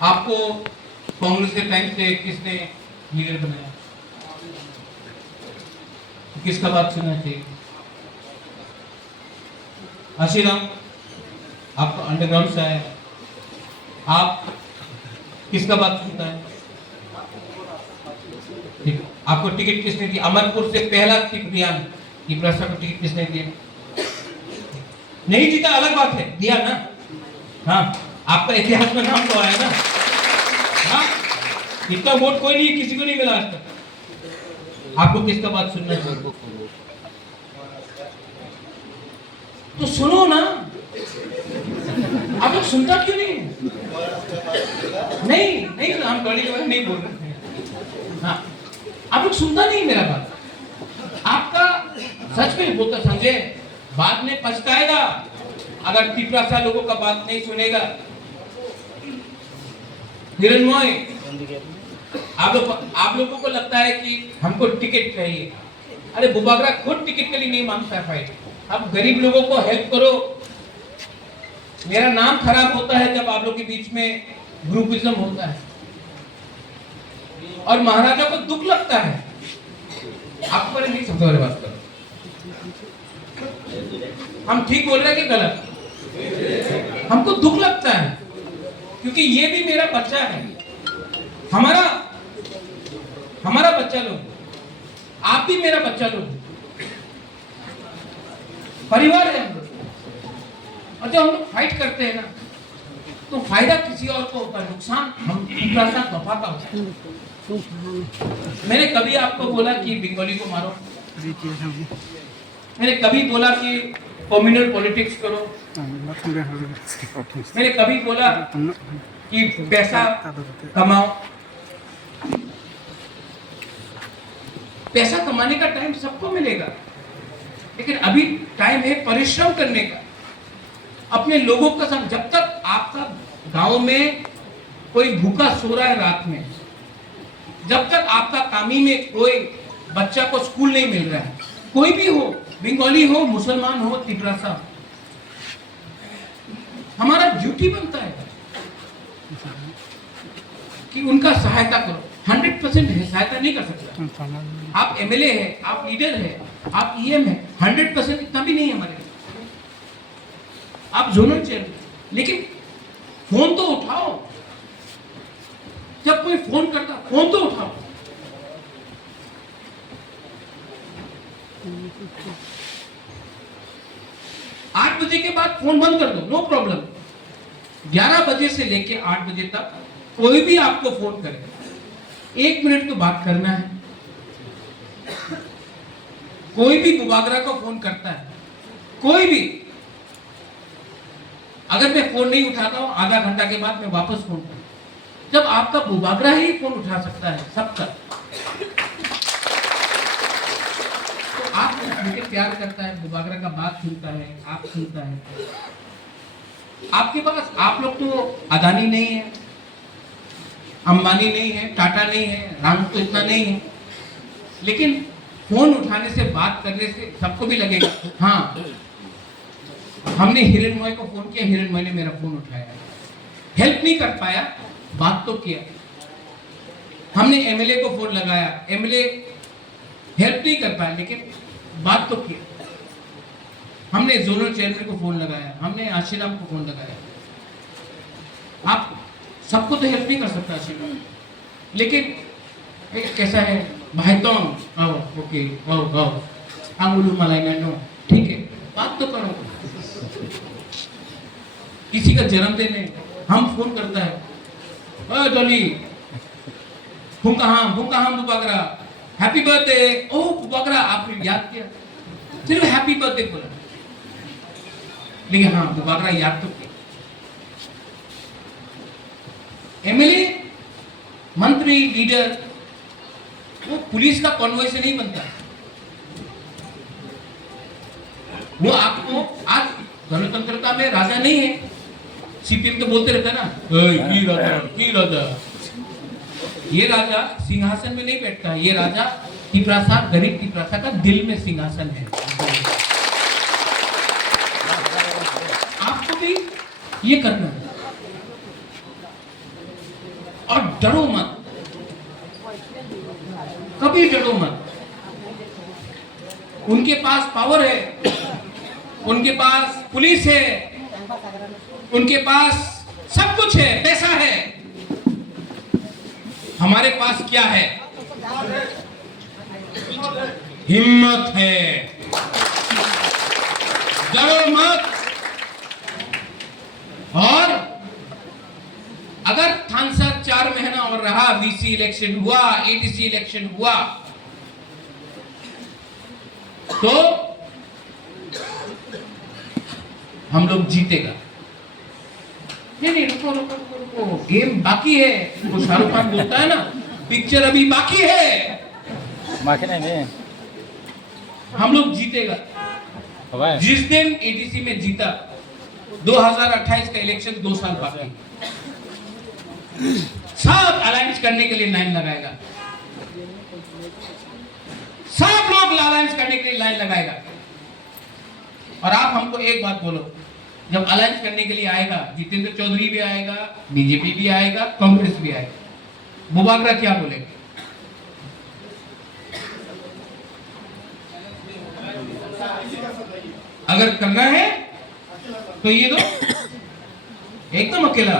आपको कांग्रेस के टाइम से किसने लीडर बनाया? किसका बात सुनना चाहिए? आशीराम आप तो अंडरग्राउंड से आए, आप किसका बात सुनता है? ठीक, आपको टिकट किसने दी? अमरपुर से पहला अभियान तिपरासा को टिकट किसने दिया? नहीं जीता अलग बात है, दिया ना। हाँ, आपका इतिहास में नाम तो आया ना। हाँ, इतना वोट कोई नहीं, किसी को नहीं मिला आज तक। आपको किसका बात सुनना है? तो सुनो ना, आप लोग सुनता क्यों नहीं? नहीं नहीं, हम गली के बारे में नहीं बोल रहे। हाँ, आप लोग सुनता नहीं मेरा बात। आपका सच में बोलता संजय बाद में पछताएगा अगर तिपरासा लोगों का बात नहीं सुनेगा। हिरणमय, आप लोगों को लगता है कि हमको टिकट चाहिए। अरे बुबागरा खुद टिकट के लिए नहीं मांगता है फाइट। अब गरीब लोगों को हेल्प करो। मेरा नाम खराब होता है जब आप लोग के बीच में ग्रुपिज्म होता है, और महाराजा को दुख लगता है। आपको बड़े नहीं समझ बात करो, हम ठीक बोल रहे हैं कि गलत? हमको दुख लगता है क्योंकि ये भी मेरा बच्चा है, हमारा बच्चा लोग, आप भी मेरा बच्चा लोग, परिवार है हम लोग। और जब हम लोग फाइट करते हैं ना तो फायदा किसी और को होता है, नुकसान हम दफा का होता है। मैंने कभी आपको बोला कि बंगाली को मारो? मैंने कभी बोला कि कम्युनल पॉलिटिक्स करो? मैंने कभी बोला कि पैसा कमाओ? पैसा कमाने का टाइम सबको मिलेगा, लेकिन अभी टाइम है परिश्रम करने का, अपने लोगों का संग। जब तक आपका गांव में कोई भूखा सो रहा है रात में, जब तक आपका कामी में कोई बच्चा को स्कूल नहीं मिल रहा है, कोई भी हो, बंगाली हो, मुसलमान हो, तिपरासा, हमारा ड्यूटी बनता है कि उनका सहायता करो। 100% सहायता नहीं कर सकता। आप एमएलए है, आप लीडर है, आप ईएम है, 100% इतना भी नहीं है हमारे। आप जोनल चेयरमैन, लेकिन फोन तो उठाओ। जब कोई फोन करता, फोन तो उठाओ। आठ बजे के बाद फोन बंद कर दो, नो प्रॉब्लम। 11 बजे से लेके 8 बजे तक कोई भी आपको फोन करे, 1 मिनट तो बात करना है। कोई भी बुबागरा को फोन करता है, कोई भी, अगर मैं फोन नहीं उठाता हूं, आधा घंटा के बाद मैं वापस फोन करता हूं। जब आपका बुबागरा ही फोन उठा सकता है सबका, तो आप मुझे प्यार करता है, बुबागरा का बात सुनता है, आप सुनता है। आपके पास, आप लोग तो अदानी नहीं है, अंबानी नहीं है, टाटा नहीं है, राम तो इतना नहीं है, लेकिन फोन उठाने से, बात करने से सबको भी लगेगा हाँ, हमने हिरणमय को फोन किया, हिरणमय ने मेरा फोन उठाया। हेल्प नहीं कर पाया, बात तो किया। हमने एमएलए को फोन लगाया, एमएलए हेल्प नहीं कर पाया, लेकिन बात तो किया। हमने जोनल चेयरमैन को फोन लगाया, हमने आशीराम को फोन लगाया। आप सबको तो हेल्प नहीं कर सकता आशीराम, लेकिन एक कैसा है भाई, तो आओ, ओके, आओ अंगुलू मलाई नो, ठीक है, बात तो करो। किसी का जन्मदिन है, हम फोन करता है, ओए डॉली, हूं कहां बुबागरा, हैप्पी बर्थडे। ओ बुबागरा, आपने याद किया, सिर्फ हैप्पी बर्थडे बोला, लेकिन हाँ बुबागरा याद तो किया। एमएलए, मंत्री, लीडर, वो पुलिस का कॉन्वॉय से नहीं बनता। वो आपको, आज गणतंत्रता में राजा नहीं है, सीपीएम तो बोलते रहता है ना, की राजा। ये राजा सिंहासन में नहीं बैठता है, ये राजा तिपरासा, गरीब तिपरासा का दिल में सिंहासन है। आपको भी ये करना है। और डरो मत, कभी डरो मत। उनके पास पावर है, उनके पास पुलिस है, उनके पास सब कुछ है, पैसा है। हमारे पास क्या है? हिम्मत है। डरो मत। और अगर सांसद 4 महीना और रहा, वीसी इलेक्शन हुआ, एडीसी इलेक्शन हुआ, तो हम लोग जीतेगा। नहीं, रुको रुको रुको रुको, गेम बाकी है। वो शाहरुख खान बोलता है ना, पिक्चर अभी बाकी है। बाकी नहीं, हम लोग जीतेगा। जिस दिन एडीसी में जीता, 2028 का इलेक्शन 2 साल बाकी, सब अलायंस करने के लिए लाइन लगाएगा, सब लोग अलायंस करने के लिए लाइन लगाएगा। और आप हमको एक बात बोलो, जब अलायंस करने के लिए आएगा, जितेंद्र चौधरी भी आएगा, बीजेपी भी आएगा, कांग्रेस भी आएगा, बुबागरा क्या बोलेगा? अगर करना है तो ये दो, एकदम अकेला।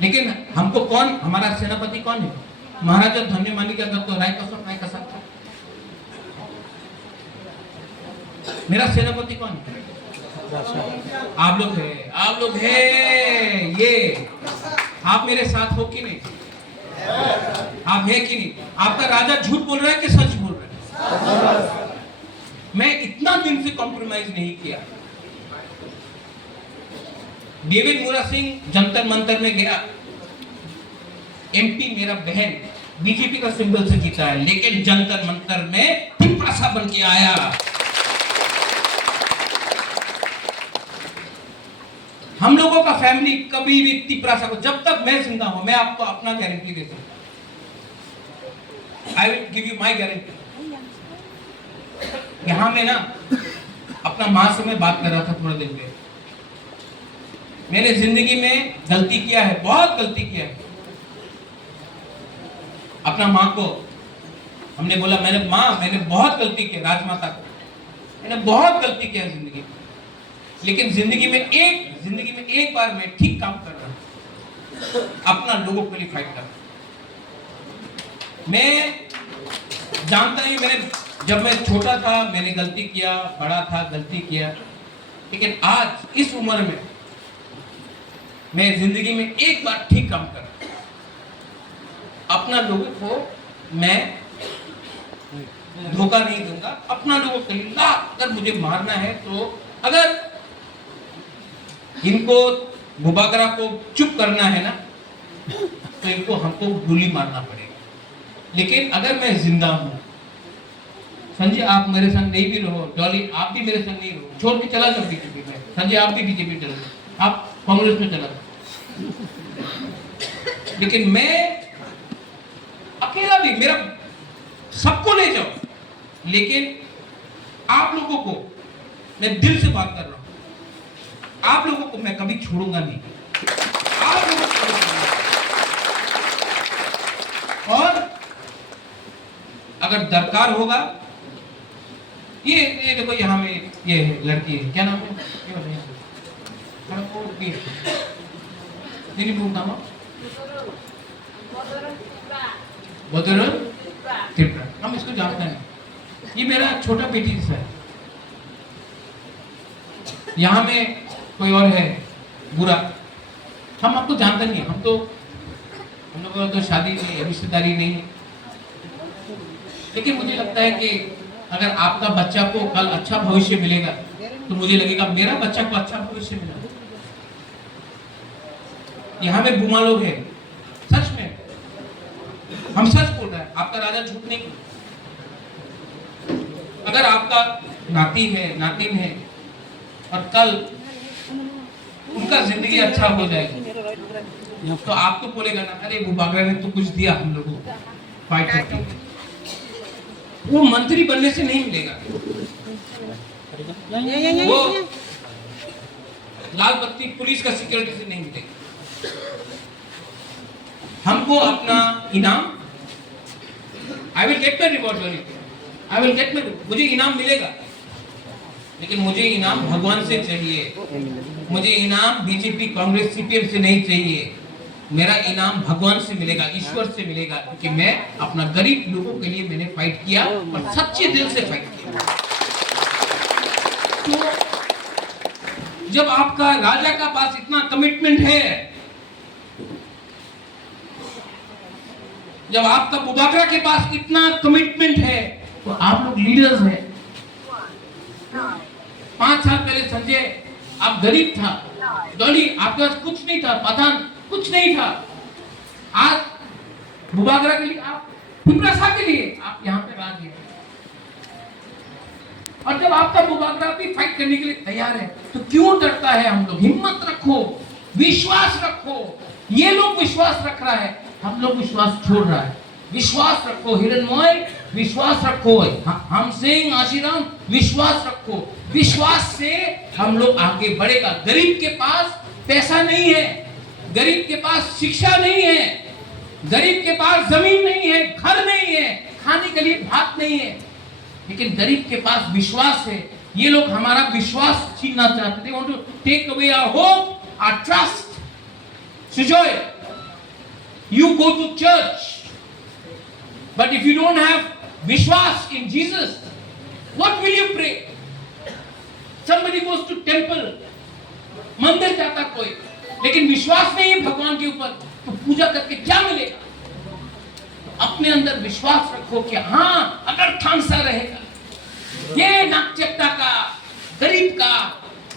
लेकिन हमको कौन, हमारा सेनापति कौन है? महाराजा धन्य मानिका दत्त राय का सकता। मेरा सेनापति कौन है? आप लोग हैं, आप लोग हैं। ये आप मेरे साथ हो कि नहीं? आप है कि नहीं? आपका राजा झूठ बोल रहा है कि सच बोल रहा है? मैं इतना दिन से कॉम्प्रोमाइज नहीं किया। डेविड मुरा सिंह जंतर मंतर में गया, एमपी मेरा बहन बीजेपी का सिंबल से जीता है, लेकिन जंतर मंतर में पिपरासा बन के आया। हम लोगों का फैमिली कभी भी तिपरासा को, जब तक मैं जिंदा हूं, मैं आपको अपना गारंटी देता हूं, I will give you my guarantee. यहां में ना अपना मां से मैं बात कर रहा था थोड़ा देर पहले। मैंने जिंदगी में गलती किया है, बहुत गलती किया है। अपना मां को हमने बोला, मैंने बहुत गलती की, राजमाता को मैंने बहुत गलती किया जिंदगी में। लेकिन जिंदगी में एक बार मैं ठीक काम कर रहा हूं, अपना लोगों के लिए फाइट कर रहा हूं। मैं जानता ही, जब मैं छोटा था मैंने गलती किया, बड़ा था गलती किया, लेकिन आज इस उम्र में मैं जिंदगी में एक बार ठीक काम कर रहा हूं। अपना लोगों को मैं धोखा नहीं दूंगा। अपना लोगों के लिए अगर मुझे मारना है, तो अगर इनको बुबागरा को चुप करना है ना, तो इनको हमको गोली मारना पड़ेगा। लेकिन अगर मैं जिंदा हूं, संजय आप मेरे संग नहीं भी रहो, डॉली आप भी मेरे संग नहीं रहो, छोड़ के चला जाओ बीजेपी में, संजय आप भी बीजेपी चला जाओ, आप कांग्रेस में चला जाओ, लेकिन मैं अकेला भी, मेरा सबको ले जाओ, लेकिन आप लोगों को मैं दिल से बात कर रहा हूं, आप लोगों को मैं कभी छोड़ूंगा नहीं। आप लोगों को छोड़ूंगा। और अगर दरकार होगा, ये देखो यहाँ में ये लड़की है, क्या नाम है? ये बताइए। नहीं बोलता हूँ, त्रिपुरा, हम इसको जानते हैं। ये मेरा छोटा बेटी है। यहाँ में कोई और है बुरा, हम आपको जानते नहीं, हम लोगों का तो शादी नहीं है, रिश्तेदारी नहीं है। लेकिन मुझे लगता है कि अगर आपका बच्चा को कल अच्छा भविष्य मिलेगा, तो मुझे लगेगा मेरा बच्चा को अच्छा भविष्य मिला। यहाँ में बुमा लोग हैं, सच में हम सच बोल रहे हैं, आपका राजा झूठ नहीं। अगर आपका नाती है, नातिन है, और कल उनका जिंदगी अच्छा हो जाएगा, तो आपको बोलेगा ना, अरे बुबागरा ने तो कुछ दिया हम लोगों को फाइट करके। वो मंत्री बनने से नहीं मिलेगा, वो लाल बत्ती पुलिस का सिक्योरिटी से नहीं मिलेगा। हमको अपना इनाम, I will get my reward, I will get my, मुझे इनाम मिलेगा, लेकिन मुझे इनाम भगवान से चाहिए। मुझे इनाम बीजेपी कांग्रेस सीपीएम से नहीं चाहिए। मेरा इनाम भगवान से मिलेगा, ईश्वर से मिलेगा, क्योंकि मैं अपना गरीब लोगों के लिए मैंने फाइट किया और सच्चे दिल से फाइट किया। तो जब आपका राजा का पास इतना कमिटमेंट है, जब आपका बुबाकरा के पास इतना कमिटमेंट है, तो आप लोग लीडर्स हैं। 5 साल पहले संजय आप गरीब था, डॉली आपके पास कुछ नहीं था, पठान कुछ नहीं था। आज बुबागरा के लिए, आप पिपरा साहब के लिए आप यहाँ पे राज हैं। और जब आपका बुबागरा भी फाइट करने के लिए तैयार है, तो क्यों डरता है? हम लोग हिम्मत रखो, विश्वास रखो। ये लोग विश्वास रख रहा है, हम लोग विश्वास छोड़ रहा है। विश्वास रखो हिरणमय, विश्वास रखो हम सिंह आशीराम, विश्वास रखो। विश्वास से हम लोग आगे बढ़ेगा। गरीब के पास पैसा नहीं है, गरीब के पास शिक्षा नहीं है, गरीब के पास जमीन नहीं है, घर नहीं है, खाने के लिए भात नहीं है, लेकिन गरीब के पास विश्वास है। ये लोग हमारा विश्वास छीनना चाहते थे, want to take away our hope, our trust. Sujoy, you go to church, but if you don't have vishwas in Jesus, what will you pray? Somebody goes to temple, मंदिर जाता कोई, लेकिन विश्वास नहीं है भगवान के ऊपर, तो पूजा करके क्या मिलेगा? अपने अंदर विश्वास रखो कि हाँ, अगर थानसा रहेगा, ये नागचट्टा का, गरीब का,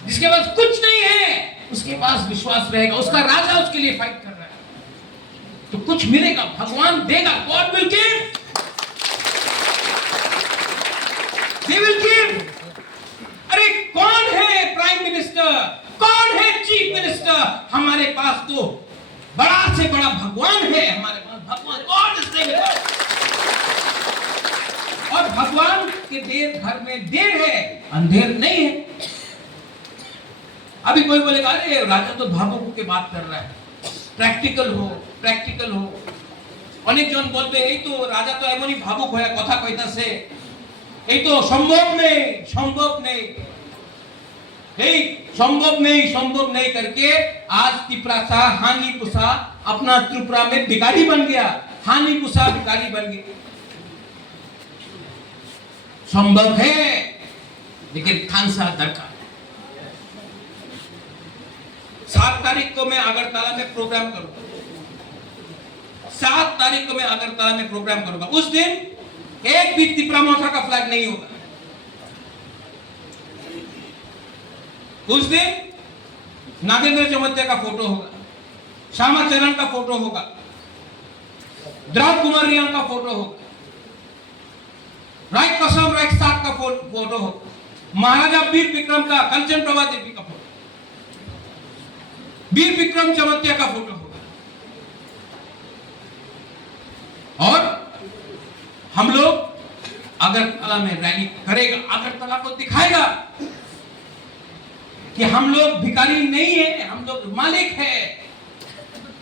जिसके पास कुछ नहीं है, उसके पास विश्वास रहेगा, उसका राजा उसके लिए फाइट कर रहा है, तो कुछ मिलेगा, भगवान देगा। God will give, he will give. अरे कौन है प्राइम मिनिस्टर, कौन है चीफ मिनिस्टर? हमारे पास तो बड़ा से बड़ा भगवान है, हमारे पास भगवान, गॉड इज देयर। और भगवान के देर घर में देर है, अंधेर नहीं है। अभी कोई बोलेगा अरे राजा तो भावुक के बात कर रहा है, প্র্যাকটিক্যাল हो, প্র্যাকটিক্যাল हो। অনেকজন বলবে এই তো রাজা তো এমনই ভাবুক হয়ে কথা কইতাছে, এই তো সম্ভব নেই, সম্ভব নেই, এই সম্ভব नहीं करके आज त्रिपुरा सा हानि पुसा अपना त्रिपुरा में भिखारी बन गया, हानि पुसा भिखारी बन गया। संभव है, लेकिन खानसा दरकार। 7 तारीख को मैं अगरतला में प्रोग्राम करूंगा, 7 तारीख को मैं अगरतला में प्रोग्राम करूंगा। उस दिन एक भी त्रिपुरा मोर्चा का फ्लैग नहीं होगा। उस दिन नागेंद्र चमत्या का फोटो होगा, श्यामा चरण का फोटो होगा, द्रौपदी कुमार रियांग का फोटो होगा, राय कसम राय साहब का फोटो होगा, महाराजा वीर विक्रम का, कंचन प्रभा देवी का फोटो, वीर विक्रम चमत्या का फोटो होगा। और हम लोग अगरतला में रैली करेगा, अगरतला को दिखाएगा कि हम लोग भिखारी नहीं है, हम लोग मालिक है।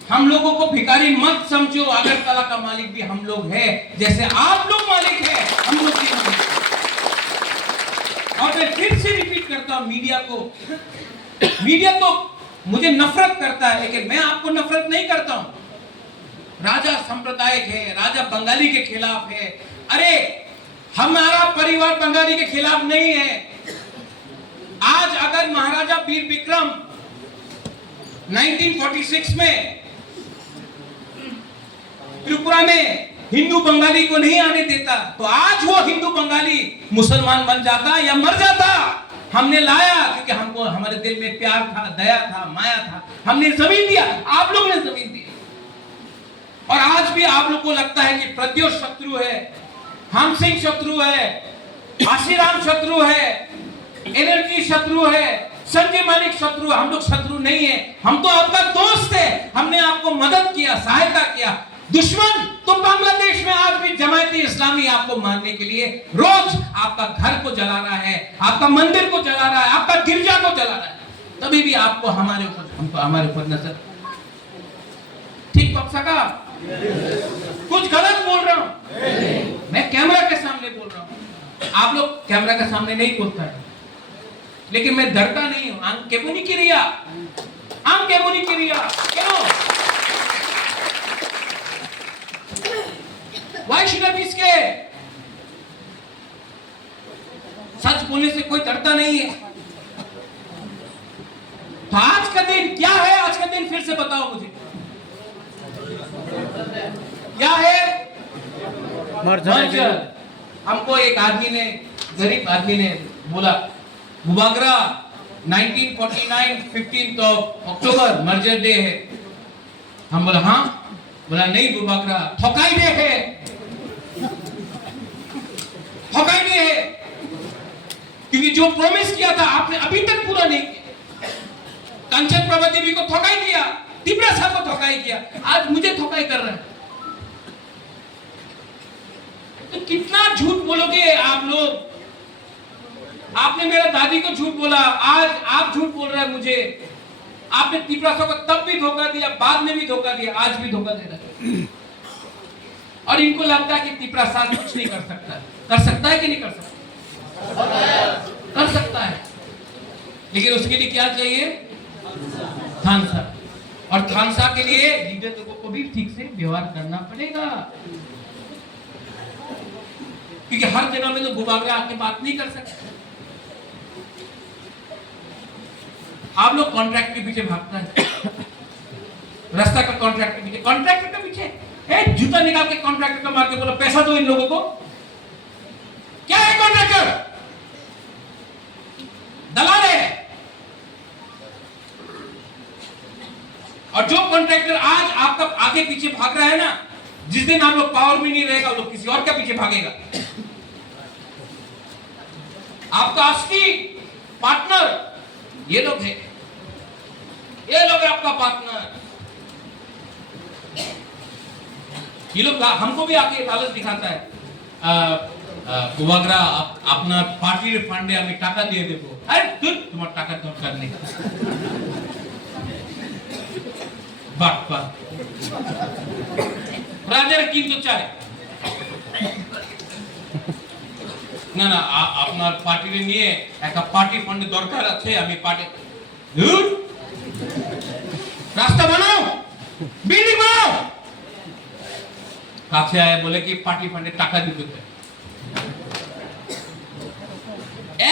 हम लोगों को भिखारी मत समझो, अगरतला का मालिक भी हम लोग है, जैसे आप लोग मालिक है, हम लोग भी मालिक है। और मैं फिर से रिपीट करता हूं, मीडिया तो मुझे नफरत करता है, लेकिन मैं आपको नफरत नहीं करता हूं। राजा सांप्रदायिक है, राजा बंगाली के खिलाफ है। अरे हमारा परिवार बंगाली के खिलाफ नहीं है। आज अगर महाराजा वीर विक्रम 1946 में त्रिपुरा में हिंदू बंगाली को नहीं आने देता, तो आज वो हिंदू बंगाली मुसलमान बन जाता या मर जाता। हमने लाया क्योंकि हमको हमारे दिल में प्यार था, दया था, माया था, हमने जमीन दिया, आप लोगों ने जमीन दी। और आज भी आप लोग को लगता है कि प्रत्युष शत्रु है, हम सिंह शत्रु है, आशीराम शत्रु है, एनर्जी शत्रु है, संजय मालिक शत्रु। हम लोग शत्रु नहीं है, हम तो आपका दोस्त है। हमने आपको मदद किया, सहायता किया। दुश्मन तो बांग्लादेश में आज भी जमायती इस्लामी आपको मारने के लिए रोज आपका घर को जला रहा है, आपका मंदिर को जला रहा है, आपका गिरजा को जला रहा है। तभी भी आपको हमारे ऊपर नजर ठीक पक्ष का कुछ गलत बोल रहा हूं? मैं कैमरा के सामने बोल रहा हूं, आप लोग कैमरा के सामने नहीं बोलता है, लेकिन मैं डरता नहीं हूं। आंके बुनी किरिया, आंके बुनी किरिया, क्यों? Why should I be scared? सच बोलने से कोई डरता नहीं है। तो आज का दिन क्या है? आज का दिन फिर से बताओ मुझे, क्या है? मर्जर। हमको एक आदमी ने, गरीब आदमी ने बोला, बुबागरा 1949 15 अक्टूबर मर्जर डे है। हम बोला हाँ, बोला नहीं बुबागरा, थोकाई डे है, थोकाई डे है, क्योंकि जो प्रॉमिस किया था आपने अभी तक पूरा नहीं किया। कंचन प्रभा देवी को थोकाई किया, तिब्रसा को थोकाई किया, आज मुझे थोकाई कर रहे हैं। तो कितना झूठ बोलोगे आप लोग? आपने मेरा दादी को झूठ बोला, आज आप झूठ बोल रहे हैं मुझे। आपने तिब्रसा को तब भी धोखा दिया, बाद में भी धोखा दिया, आज भी धोखा दे रहे हैं। और इनको लगता है कि तिब्रसा कुछ नहीं कर सकता। कर सकता है कि नहीं कर सकता? कर सकता है, लेकिन उसके लिए क्या चाहिए? थानसा। और थानसा के लिए लीडर लोगों को भी ठीक से व्यवहार करना पड़ेगा, क्योंकि हर जगह में तो बुबागरा आके बात नहीं कर सकते। आप लोग कॉन्ट्रैक्ट के पीछे भागता है, रास्ता का कॉन्ट्रैक्ट के पीछे, कॉन्ट्रैक्टर के पीछे जूता निकाल के कॉन्ट्रैक्टर को मार के बोलो पैसा दो इन लोगों को। क्या है कॉन्ट्रैक्टर? दलाल है। और जो कॉन्ट्रैक्टर आज आपका आगे पीछे भाग रहा है ना, जिस दिन आप लोग पावर में नहीं रहेगा, वो लोग किसी और के पीछे भागेगा। आपका असली पार्टनर ये लोग है, ये लोग है आपका पार्टनर। ये लोग हमको भी आके लालच दिखाता है, बुबागरा अपना पार्टी फांडे हमें टाका দিয়ে দেব। আরে তুই তোমার টাকা দরকার নেই, বাট রাজার কিন্তু চাই না না, আপনার পার্টির নিয়ে একটা পার্টি ফান্ডে দরকার আছে, আমি পার্টি রাস্তা বানাও, বিল্ডিং বানাও, কাছে আয় বলে কি পার্টি ফান্ডে টাকা দিতে হবে।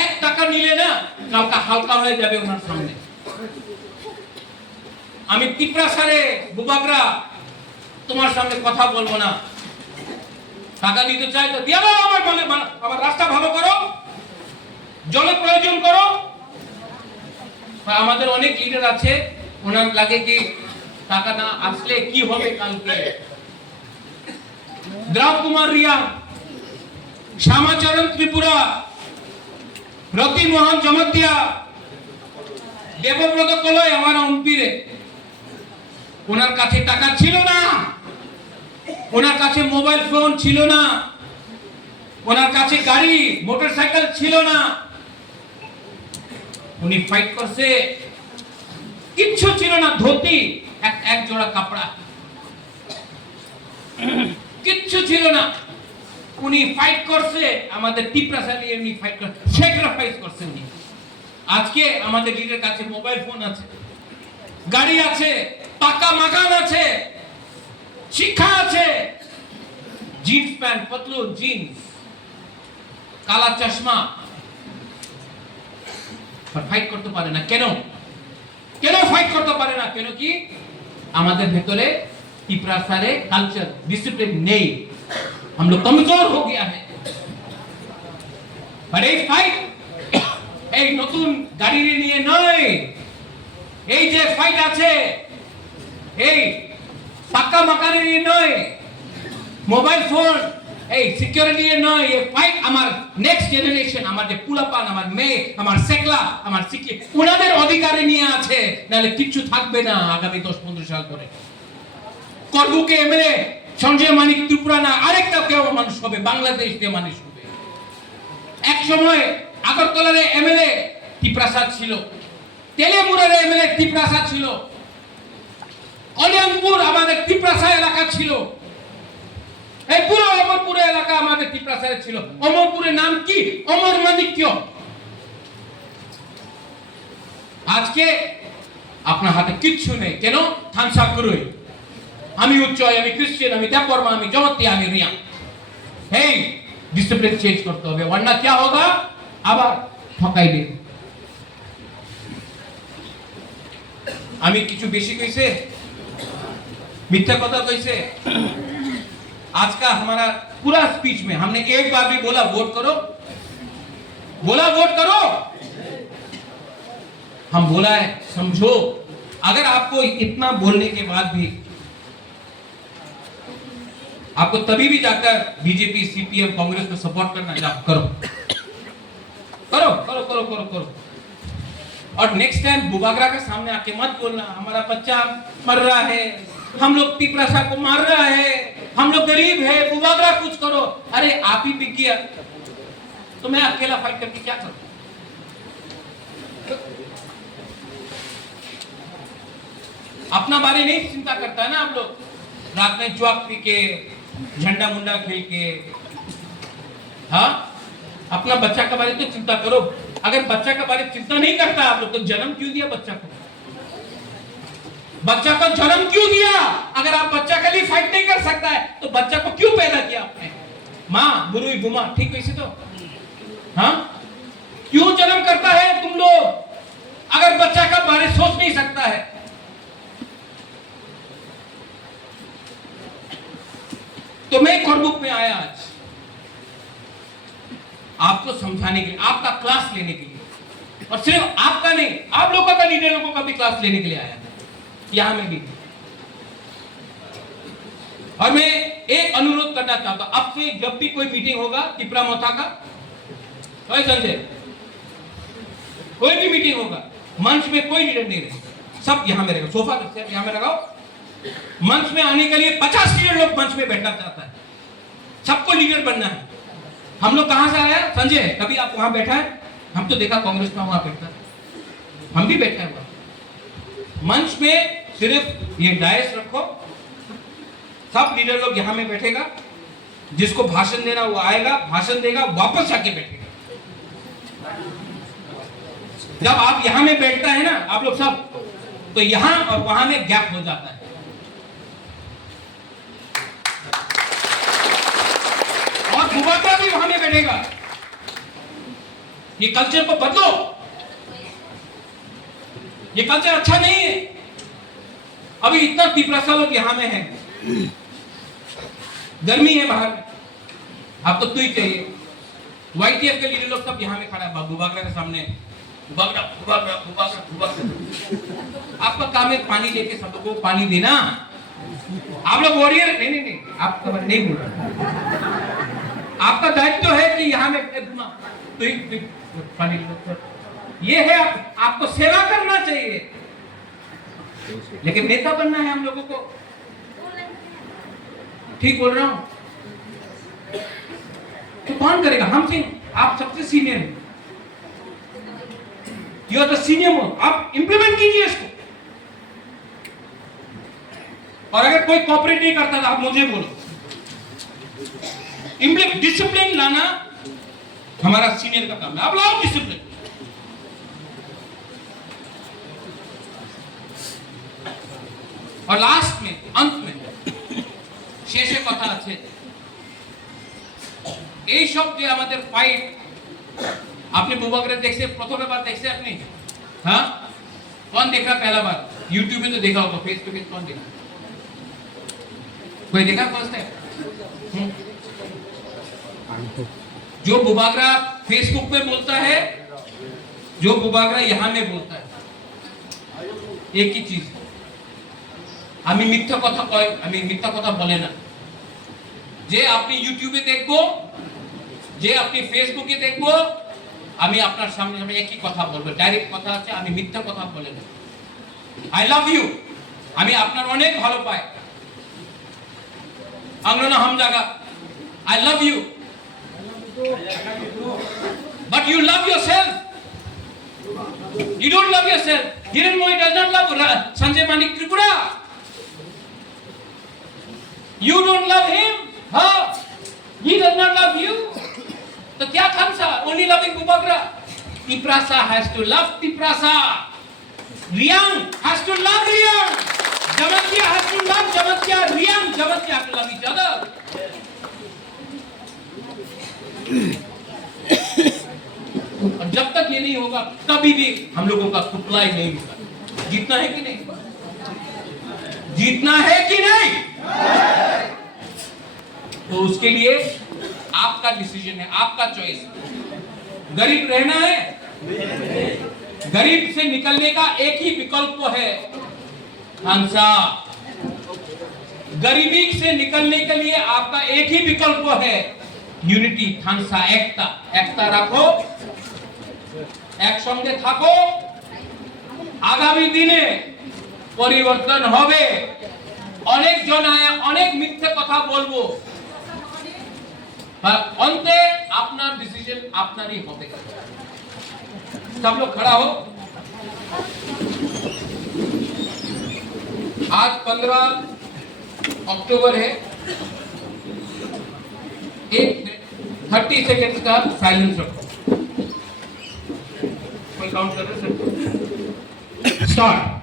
এক টাকা নিলে না কালকা হালকা হয়ে যাবে ওনার সামনে। আমি তিপ্রাসারে বুবাগরা তোমার সামনে কথা বলবো না, টাকা দিতে চাই তো দিয়ে দাও, আমার বলে আমার রাস্তা ভালো করো, জলের প্রয়োজন করো। আমাদের অনেক লিডার আছে, ওনার লাগে কি টাকা না আসলে কি হবে কালকে। দ্রাব কুমার রিয়া, শ্যামাচরণ ত্রিপুরা, রতি মোহন জমতিয়া, দেবব্রত কলয় আমার এমপিরে, ওনার কাছে টাকা ছিল না, ওনার কাছে মোবাইল ফোন ছিল না, ওনার কাছে গাড়ি মোটরসাইকেল ছিল না। উনি ফাইট করছে, কিচ্ছু ছিল না, ধুতি এক জোড়া কাপড়া, কিচ্ছু ছিল না। উনি ফাইট করছে, আমাদের তিপ্রাসা নিয়ে উনি ফাইট করছে, স্যাক্রিফাইস করছে উনি। আজকে আমাদের লিডারের কাছে মোবাইল ফোন আছে, গাড়ি আছে, পাকা মাকান আছে, শিক্ষা আছে, জিন্স প্যান্ট, পতলুন জিন্স, কালা চশমা, ফাইট করতে পারে না। কেন? কেন ফাইট করতে পারে না? কেন কি আমাদের ভেতরে তিপ্রাসারে কালচার ডিসিপ্লিন নেই, हम लोग कमजोर हो गया है। पर এই ফাইট এই নতুন গাড়ি নিয়ে নয়, এই যে ফাইট আছে এই পাকা মাকানি নিয়ে নয়, মোবাইল ফোন এই সিকিউরিটি নিয়ে নয়, এই ফাইট আমার নেক্সট জেনারেশন, আমার যে পুলাপান, আমার মেয়ে, আমার সেকলা, আমার সিকি, ওনাদের অধিকারে নিয়ে আছে, নাহলে কিচ্ছু থাকবে না আগামী 10-15 সাল পরে। করবুকে এমএলএ সঞ্জয় মানিক ত্রিপুরা না আরেকটা কেউ মানুষ হবে, বাংলাদেশ দিয়ে মানুষ হবে। এক সময় আগরতলার কল্যাণপুর আমাদের তিপ্রাসা এলাকা ছিল, এই পুরো অমরপুরে এলাকা আমাদের তিপ্রাসায় ছিল। অমরপুরের নাম কি? অমর মানিক্য। আজকে আপনার হাতে কিচ্ছু নেই। কেন? থানসাকুরই আমি উচ্চয়, আমি খ্রিস্টান, আমি দেববর্মা, আমি জগতি, আমি রিয়া। এই ডিসিপ্লিন চেঞ্জ করতে হবে, वरना क्या होगा? আবার ঠকাই দেবে। আমি কিছু বেশি কইছে, मिथ्या कथा कैसे? आज का हमारा पूरा स्पीच में हमने एक बार भी बोला वोट करो, बोला वोट करो। हम बोला है समझो। अगर आपको इतना बोलने के बाद भी आपको तभी भी जाकर बीजेपी, सीपीएम, कांग्रेस को सपोर्ट करना है, करो करो करो करो करो करो। और नेक्स्ट टाइम बुबागरा के सामने आके मत बोलना हमारा बच्चा मर रहा है, हम लोग तिप्रासा को मार रहा है, हम लोग गरीब है, बुबागरा कुछ करो। अरे आप ही पिक किया तो मैं अकेला फाइट करके क्या करूं? अपना बारे नहीं चिंता करता है ना आप लोग। रात में जुआ पी के, झंडा मुंडा खेल के, हाँ अपना बच्चा के बारे में तो चिंता करो। अगर बच्चा के बारे में चिंता नहीं करता आप लोग तो जन्म क्यों दिया बच्चा को? बच्चा को जन्म क्यों दिया? अगर आप बच्चा के लिए फाइट नहीं कर सकता है तो बच्चा को क्यों पैदा किया आपने? माँ बुरुई बुमा ठीक वैसे तो, हाँ क्यों जन्म करता है तुम लोग अगर बच्चा का बारे सोच नहीं सकता है? तो मैं कोरबुक में आया आज आपको समझाने के लिए, आपका क्लास लेने के लिए, और सिर्फ आपका नहीं, आप लोगों का, लीडर लोगों का भी क्लास लेने के लिए आया यहां में भी। और मैं एक अनुरोध करना चाहता हूं, अब से जब भी कोई मीटिंग होगा तिप्रा मोथा का, संजय कोई भी मीटिंग होगा, मंच में कोई लीडर नहीं रहेगा, सब यहां में रहेगा। सोफा यहां में लगाओ। मंच में आने के लिए 50 लीडर लोग मंच में बैठना चाहता है, सबको लीडर बनना है। हम लोग कहां से आया? संजय कभी आप वहां बैठा है? हम तो देखा कांग्रेस में वहां बैठा है, हम भी बैठे हैं वहां। मंच में सिर्फ ये डायस रखो, सब लीडर लोग यहां में बैठेगा, जिसको भाषण देना वो आएगा, भाषण देगा, वापस जाके बैठेगा। जब आप यहां में बैठता है ना आप लोग सब, तो यहां और वहां में गैप हो जाता है। और बुबागरा भी वहां में बैठेगा। ये कल्चर को बदलो, ये कल्चर अच्छा नहीं है। अभी इतना तिप्रासा लोग यहां में है, गर्मी है बाहर में, आपको तो ही चाहिए। वाईटीएफ के लीडर लोग सब यहां में खड़ा है बुबागरा के सामने, बुबागरा बुबागरा बुबागरा बुबागरा। आपका काम है पानी लेके सबको पानी देना। आप लोग वॉरियर नहीं नहीं नहीं, आपका नहीं बोल रहा। आपका दायित्व तो है कि यहाँ में तो पानी ये है, आपको सेवा करना चाहिए, लेकिन नेता बनना है हम लोगों को। ठीक बोल रहा हूं? तो कौन करेगा? हम सिंह, आप सबसे सीनियर हैं, you are the senior most, आप इंप्लीमेंट कीजिए इसको। और अगर कोई कोऑपरेट नहीं करता तो आप मुझे बोलो। डिसिप्लिन लाना हमारा सीनियर का काम है, आप लाओ डिसिप्लिन। और लास्ट में, अंत में शेषे कथा আছে, এই সব যে আমাদের ফাইট, আপনি बुबागरा देखसे प्रथम बार देखसे अपनी, हाँ कौन देखा पहला बार? यूट्यूब में तो देखा होगा, फेसबुक पे कौन देखा? कोई देखा फर्स्ट टाइम? जो बुबागरा फेसबुक पे बोलता है, जो बुबागरा यहां में बोलता है, एक ही चीज। আমি মিথ্যা কথা কই, আমি মিথ্যা কথা বলে না। যে আপনি ইউটিউবে দেখবো, যে আপনি ফেসবুকে দেখবো, আমি আপনার সামনে আমি একই কথা বলবো, ডাইরেক্ট কথা আছে, আমি মিথ্যা কথা বলে না। আই লাভ ইউ, আমি আপনার অনেক ভালো পাই। আংলোনা হাম জায়গা, I love you, but you love yourself. You don't love yourself. Hiranmoy does not love Sanjay Manik Tripura. You don't love him? Huh? He does not love you? तो क्या खामसा? Only loving Bubagra. Tiprasa has to love Tiprasa. Riyang has to love Riyang. Jamatya has to love Jamatya. Riyang, Jamatya have to love each other. और जब तक ये नहीं होगा कभी भी हम लोगों का पुतला ही नहीं होगा। जीतना है कि नहीं? जीतना है कि नहीं? तो उसके लिए आपका डिसीजन है, आपका चॉइस। गरीब रहना है, गरीब से निकलने का एक ही विकल्प है, खानसा। गरीबी से निकलने के लिए आपका एक ही विकल्प है, यूनिटी, खानसा, एकता। एकता रखो, একসঙ্গে থাকো, আগামী দিনে পরিবর্তন হবে। অনেক জন অনেক মিথ্যে কথা বলবো, अंते अपना डिसीजन अपना ही होते। सब लोग खड़ा हो। आज 15 अक्टूबर है। 30 सेकेंड्स का साइलेंस रखो। कोई काउंट कर रहे हैं? स्टार्ट।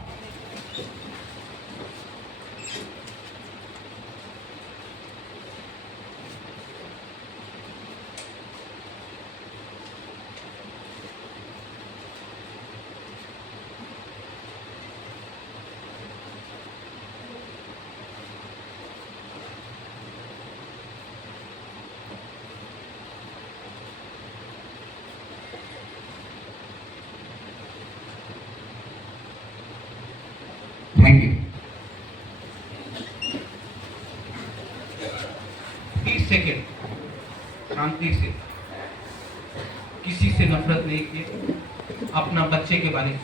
Thank you. 30 सेकेंड शांति से, किसी से नफरत नहीं की, अपना बच्चे के बारे में